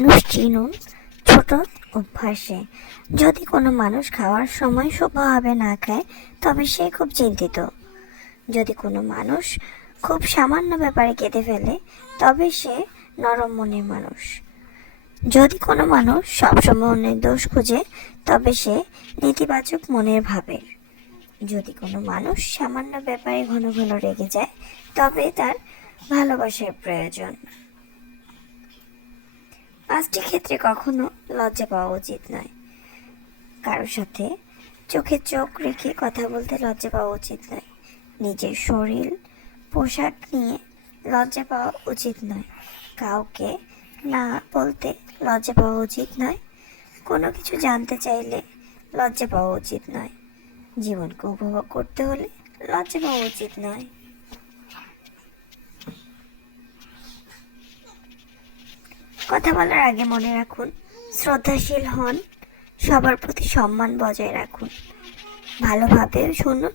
মানুষ চিনুন ছোট অভ্যাসে। যদি কোনো মানুষ খাওয়ার সময় শুভভাবে না খায়, তবে সে খুব চিন্তিত। যদি কোনো মানুষ খুব সামান্য ব্যাপারে কেঁদে ফেলে, তবে সে নরম মনের মানুষ। যদি কোনো মানুষ সবসময় অন্যের দোষ খুঁজে, তবে সে নেতিবাচক মনের ভাবের। যদি কোনো মানুষ সামান্য ব্যাপারে ঘন ঘন রেগে যায়, তবে তার ভালোবাসার প্রয়োজন। 5টি ক্ষেত্রে কখনো লজ্জা পাওয়া উচিত নয়। কারোর সাথে চোখে চোখ রেখে কথা বলতে লজ্জা পাওয়া উচিত নয়। নিজের শরীর পোশাক নিয়ে লজ্জা পাওয়া উচিত নয়। কাউকে না বলতে লজ্জা পাওয়া উচিত নয়। কোনো কিছু জানতে চাইলে লজ্জা পাওয়া উচিত নয়। জীবনকে উপভোগ করতে হলে লজ্জা পাওয়া উচিত নয়। কথা বলার আগে মনে রাখুন, শ্রদ্ধাশীল হন, সবার প্রতি সম্মান বজায় রাখুন, ভালোভাবে শুনুন,